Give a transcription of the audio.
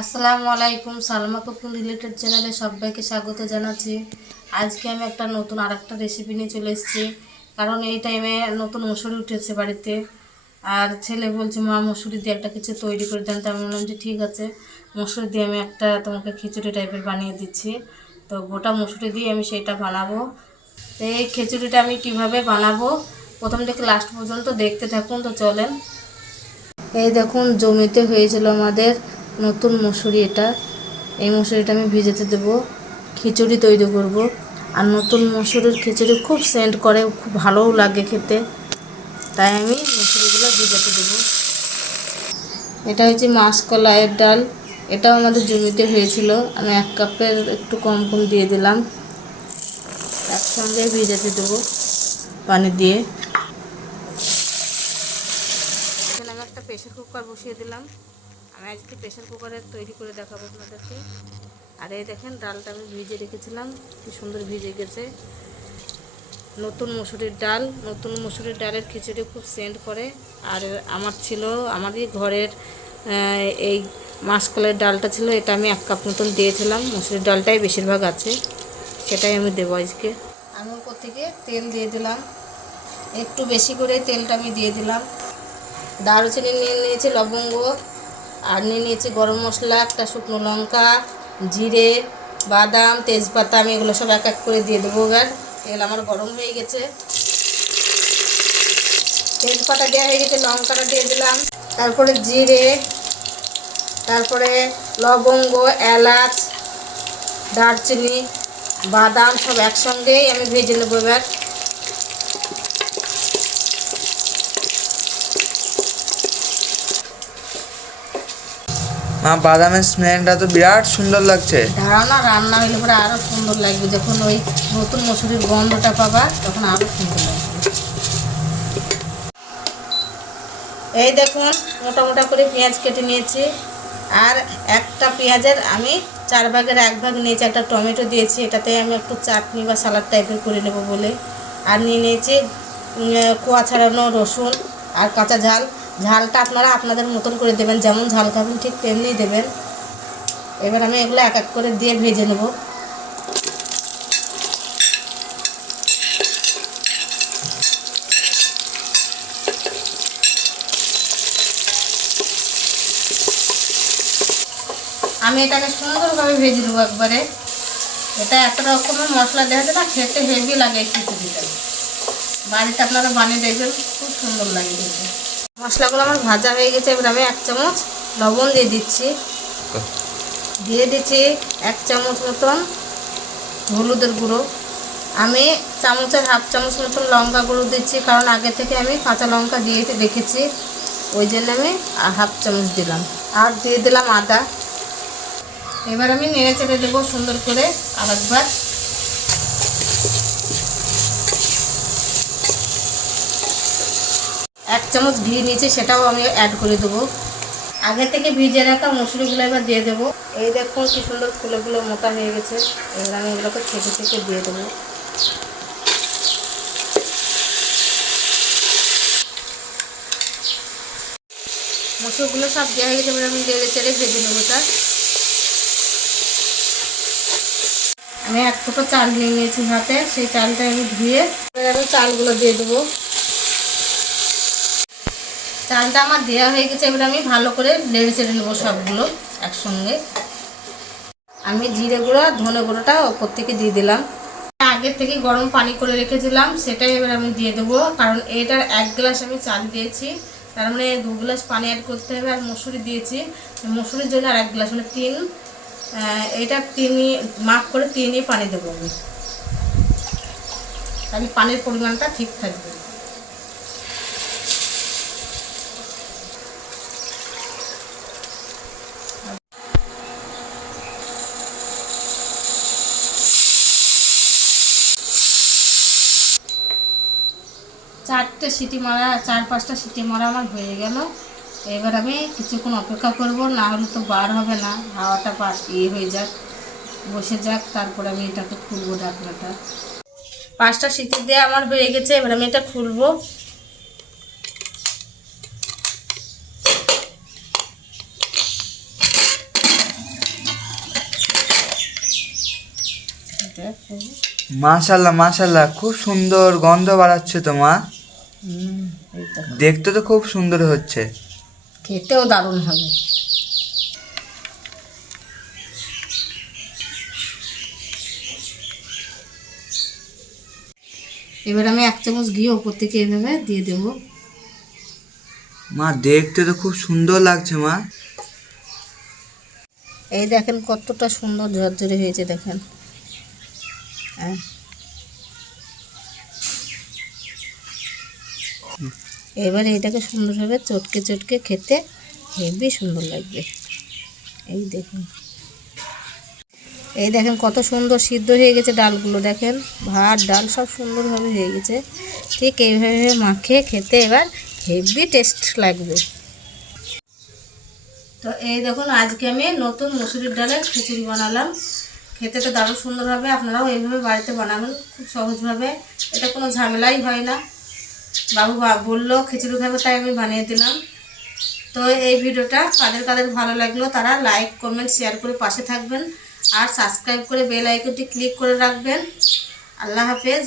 আসসালামু আলাইকুম। Salma cooking related চ্যানেলে সবাইকে স্বাগত জানাচ্ছি। আজকে আমি একটা নতুন আরেকটা রেসিপি নিয়ে চলে এসেছি, কারণ এই টাইমে নতুন মসুরি উঠেছে বাড়িতে। আর ছেলে বলছে, মা মসুরি দিয়ে একটা কিছু তৈরি করে দেন। তো আমি বললাম যে ঠিক আছে, মসুরি দিয়ে আমি একটা তোমাকে খিচুড়ি টাইপের বানিয়ে দিচ্ছি। তো গোটা মসুরি দিয়ে আমি সেটা বানাবো। তো এই খিচুড়িটা আমি কিভাবে বানাবো প্রথম থেকে লাস্ট পর্যন্ত দেখতে থাকুন। তো চলেন। এই দেখুন, জমিতে হয়েছিল আমাদের নতুন মসুরি। এই মসুরিটা আমি ভিজাতে দেবো, খিচুড়ি তৈরি করব। আর নতুন মসুরির খিচুড়ি খুব সেন্ট করে, খুব ভালোও লাগে খেতে, তাই আমি মসুরিগুলো ভিজাতে দেবো। এটা হচ্ছে মাসকলাইয়ের ডাল, এটাও আমাদের জমিতে হয়েছিল। আমি 1 কাপের একটু কম কম দিয়ে দিলাম, একসঙ্গে ভিজাতে দেবো পানি দিয়ে। এখানে আমি একটা প্রেশার কুকার বসিয়ে দিলাম। আমি আজকে প্রেশার কুকারে তৈরি করে দেখাবো আপনাদেরকে। আর এই দেখেন, ডালটা আমি ভিজে রেখেছিলাম, কি সুন্দর ভিজে গেছে। নতুন মসুরির ডাল, নতুন মসুরির ডালের খিচুড়ি খুব সেন্ট করে। আর আমারই ঘরের এই মাসকলাইয়ের ডালটা ছিল, এটা আমি 1 কাপ মতন দিয়েছিলাম। মসুরির ডালটাই বেশিরভাগ আছে, সেটাই আমি দেবো আজকে। আমি উপর থেকে তেল দিয়ে দিলাম, একটু বেশি করে তেলটা আমি দিয়ে দিলাম। দারুচিনি নিয়ে নিয়েছি, লবঙ্গ, আর নিয়ে নিয়েছি গরম মশলা, একটা শুকনো লঙ্কা, জিরে, বাদাম, তেজপাতা। আমি এগুলো সব এক এক করে দিয়ে দেবো। এবার তেল আমার গরম হয়ে গেছে, তেজপাতা দেওয়া হয়ে গেছে, লঙ্কাটা দিয়ে দিলাম, তারপরে জিরে, তারপরে লবঙ্গ, এলাচ, দারচিনি, বাদাম সব একসঙ্গেই আমি ভেজে নেবো। এবার বাদামের স্মেলটা তো বিরাট সুন্দর লাগছে। ধারণা রান্না হইলে পরে আরও সুন্দর লাগবে, যখন ওই নতুন মসুরির গন্ধটা পাবা তখন আরও সুন্দর লাগবে। এই দেখুন, মোটা মোটা করে পেঁয়াজ কেটে নিয়েছি। আর একটা পেঁয়াজের আমি 4 ভাগের 1 ভাগ নিয়েছি। একটা টমেটো দিয়েছি, এটাতে আমি একটু চাটনি বা সালাড টাইপের করে নেবো বলে। আর নিয়ে নিয়েছি কোয়া ছাড়ানো রসুন আর কাঁচা ঝাল। ঝালটা আপনারা আপনাদের মতন করে দেবেন, যেমন ঝাল খাবেন ঠিক তেমনি দেবেন। এবার আমি এগুলো এক এক করে দিয়ে ভেজে নেব। আমি এটাকে সুন্দরভাবে ভেজে নেবো একবারে। এটা এত রকমের মশলা দেওয়া যায় না, খেতে হেভি লাগে এই খিচুড়িটা। বাড়িতে আপনারা বানিয়ে দেখবেন, খুব সুন্দর লাগে খেতে। মশলাগুলো আমার ভাজা হয়ে গেছে। এবার আমি 1 চামচ লবণ দিয়ে দিচ্ছি, 1 চামচ মতন হলুদের গুঁড়ো। আমি চামচের 1/2 চামচ মতন লঙ্কা গুঁড়ো দিচ্ছি, কারণ আগে থেকে আমি কাঁচা লঙ্কা দিয়ে রেখেছি, ওই জন্য আমি 1/2 চামচ দিলাম। আর দিয়ে দিলাম আদা। এবার আমি নেড়ে চেড়ে দেবো সুন্দর করে আরেকবার। 1 চামচ ঘি নিয়েছি, সেটাও আমি অ্যাড করে দেবো। আগে থেকে ভিজে রাখা মসুরিগুলো এবার দিয়ে দেবো। এই দেখুন কি সুন্দর ফুলেগুলো মোটা হয়ে গেছে। এবার আমি এগুলোকে ছেঁকে ছেঁকে দিয়ে দেবো। মসুরগুলো সব দেওয়া হয়ে গেছে, এবার আমি নেড়ে চেড়ে ভেজে নেবো। আমি 1 ফুটো চাল নিয়ে নিয়েছি হাতে, সেই চালটা আমি ধুয়ে এবার আমি চালগুলো দিয়ে দেবো। চালটা আমার দেওয়া হয়ে গেছে, এবার আমি ভালো করে নেড়ে চেড়ে নেবো সবগুলো একসঙ্গে। আমি জিরে গুঁড়ো, ধনে গুঁড়োটা ওপর থেকে দিয়ে দিলাম। আগের থেকে গরম পানি করে রেখেছিলাম, সেটাই এবার আমি দিয়ে দেবো। কারণ এটার 1 গ্লাস আমি চাল দিয়েছি, তার মানে 2 গ্লাস পানি অ্যাড করতে হবে। আর মসুরি দিয়েছি, মসুরির জন্য আর 1 গ্লাস, মানে 3, এটা 3 মাপ করে 3ই পানি দেবো আমি, তাহলে পানির পরিমাণটা ঠিক থাকবে। চারটে সিটি মারা, 4-5টা সিটি মারা আমার হয়ে গেল। এবার আমি কিছুক্ষণ অপেক্ষা করব, না হলে তো বার হবে না, হাওয়াটা হয়ে যাক, বসে যাক, তারপর আমি এটাকে খুলবো ঢাকনাটা। 5টা সিটি দিয়ে আমার হয়ে গেছে, এবার আমি এটা খুলবো। দেখ বাবু। মাশাল্লাহ মাশাল্লাহ, খুব সুন্দর গন্ধ বাড়াচ্ছে তো মা। এই তো দেখতে তো খুব সুন্দর হচ্ছে। খেতেও দারুণ হবে। এবার আমি 1 চামচ ঘি ওপর থেকে এভাবে দিয়ে দেবো। মা দেখতে তো খুব সুন্দর লাগছে মা। এই দেখেন কতটা সুন্দর ঝরঝরে হয়েছে দেখেন। হ্যাঁ, এবার এটাকে সুন্দরভাবে চটকে চটকে খেতে হেবি সুন্দর লাগবে। এই দেখুন, এই দেখেন কত সুন্দর সিদ্ধ হয়ে গেছে ডালগুলো, দেখেন ভাত ডাল সব সুন্দরভাবে হয়ে গেছে। ঠিক এইভাবে মাখিয়ে খেতে এবার হেভি টেস্ট লাগবে। তো এই দেখুন, আজকে আমি নতুন মসুরির ডালের খিচুড়ি বানালাম। খেতে তো দারুণ সুন্দর হবে, আপনারাও এইভাবে বাড়িতে বানাবেন খুব সহজভাবে। এটা কোনো ঝামেলাই হয় না। বাবু বললো খিচুড়ি খাবে, তাই আমি বানিয়ে দিলাম। তো এই ভিডিওটা কাদের কাদের ভালো লাগলো তারা লাইক কমেন্ট শেয়ার করে পাশে থাকবেন, আর সাবস্ক্রাইব করে বেল আইকনটি ক্লিক করে রাখবেন। আল্লাহ হাফেজ।